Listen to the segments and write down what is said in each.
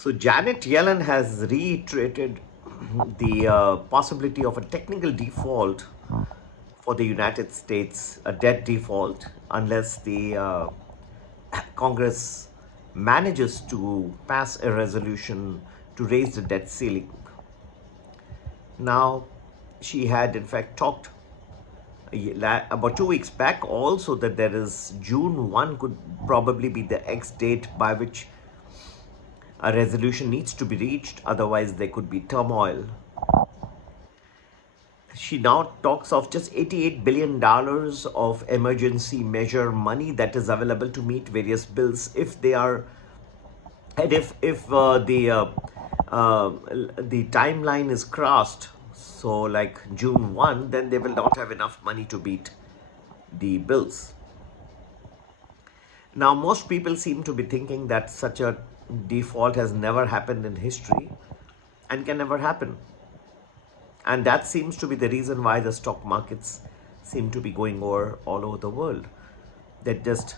So Janet Yellen has reiterated the possibility of a technical default for the United States, a debt default, unless the Congress manages to pass a resolution to raise the debt ceiling. Now, she had in fact talked about 2 weeks back also that there is June 1 could probably be the X date by which a resolution needs to be reached, otherwise there could be turmoil. She now talks of just $88 billion of emergency measure money that is available to meet various bills if they are, and if the timeline is crossed, so like June 1, then they will not have enough money to meet the bills. Now, most people seem to be thinking that such a default has never happened in history and can never happen. And that seems to be the reason why the stock markets seem to be going over all over the world. They're just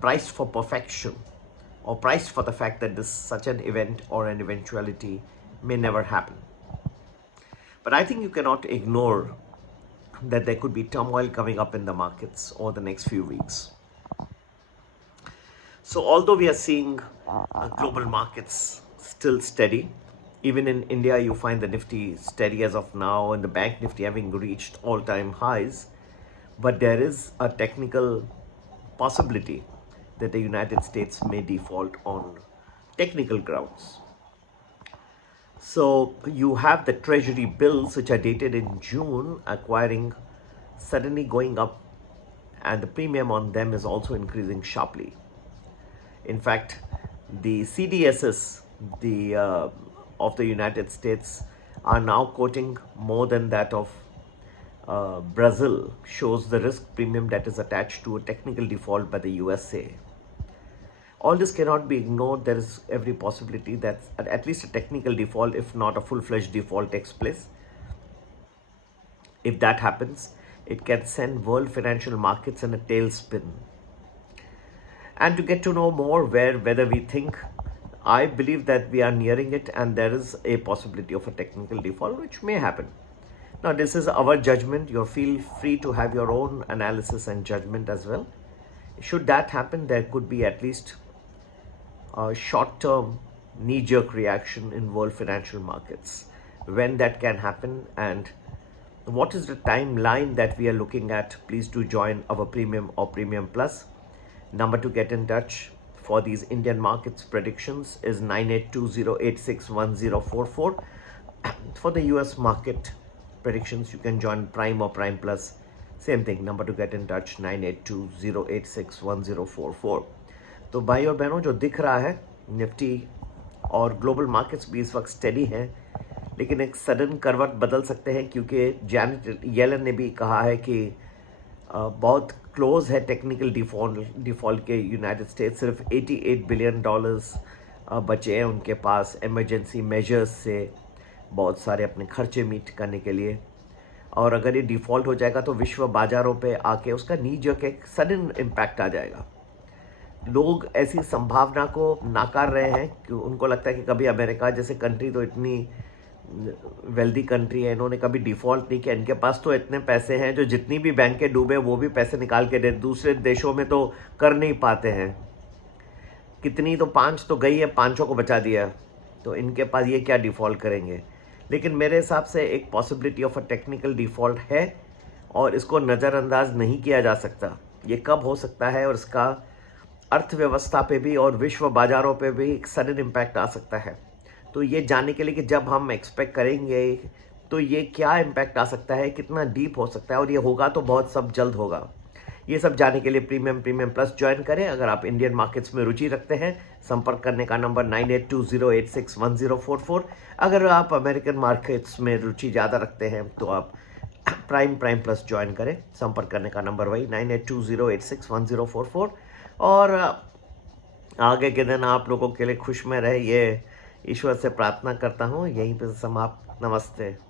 priced for perfection, or priced for the fact that this such an event or an eventuality may never happen. But I think you cannot ignore that there could be turmoil coming up in the markets over the next few weeks. So although we are seeing global markets still steady, even in India you find the Nifty steady as of now and the Bank Nifty having reached all-time highs, but there is a technical possibility that the United States may default on technical grounds. So you have the treasury bills which are dated in June acquiring suddenly going up, and the premium on them is also increasing sharply. In fact, the CDSs of the United States are now quoting more than that of Brazil, shows the risk premium that is attached to a technical default by the USA. All this cannot be ignored. There is every possibility that at least a technical default, if not a full-fledged default, takes place. If that happens, it can send world financial markets in a tailspin. And to get to know more whether we think, I believe that we are nearing it and there is a possibility of a technical default which may happen. Now, this is our judgment. You feel free to have your own analysis and judgment as well. Should that happen, there could be at least a short-term knee-jerk reaction in world financial markets. When that can happen and what is the timeline that we are looking at, please do join our Premium or Premium Plus. Number to get in touch for these Indian markets predictions is 9820861044. For the US market predictions, you can join Prime or Prime Plus. Same thing, number to get in touch 9820861044. तो भाई और बहनों, जो दिख रहा है Nifty और global markets भी इस वक्त स्टेडी हैं, लेकिन एक सडन करवट बदल सकते हैं क्योंकि जैनेट येलन ने भी कहा है कि बहुत क्लोज है टेक्निकल डिफॉल्ट के यूनाइटेड स्टेट्स। सिर्फ $88 बिलियन बचे हैं उनके पास इमरजेंसी मेजर्स से बहुत सारे अपने खर्चे मीट करने के लिए, और अगर ये डिफ़ॉल्ट हो जाएगा तो विश्व बाज़ारों पे आके उसका नीज एक सडन इम्पैक्ट आ जाएगा। लोग ऐसी संभावना को नाकार रहे हैं कि उनको लगता है कि कभी अमेरिका जैसे कंट्री तो इतनी वेल्दी कंट्री है, इन्होंने कभी डिफ़ॉल्ट नहीं किया, इनके पास तो इतने पैसे हैं जो जितनी भी बैंकें डूबे वो भी पैसे निकाल के दे, दूसरे देशों में तो कर नहीं पाते हैं। कितनी तो 5 तो गई है, 5 को बचा दिया, तो इनके पास ये क्या डिफ़ॉल्ट करेंगे। लेकिन मेरे हिसाब से एक possibility of a technical default है और इसको नज़रअंदाज नहीं किया जा सकता। ये कब हो सकता है और इसका अर्थव्यवस्था पे भी और विश्व बाज़ारों पे भी एक सडन इम्पैक्ट आ सकता है। तो ये जानने के लिए कि जब हम एक्सपेक्ट करेंगे तो ये क्या इम्पैक्ट आ सकता है, कितना डीप हो सकता है और ये होगा तो बहुत सब जल्द होगा, ये सब जानने के लिए प्रीमियम प्लस ज्वाइन करें। अगर आप इंडियन मार्केट्स में रुचि रखते हैं, संपर्क करने का नंबर 9820861044। अगर आप अमेरिकन मार्केट्स में रुचि ज़्यादा रखते हैं तो आप प्राइम प्लस ज्वाइन करें। संपर्क करने का नंबर वही 9820861044। और आगे के दिन आप लोगों के लिए खुश में रहे, ये ईश्वर से प्रार्थना करता हूँ। यहीं पर समाप्त। नमस्ते।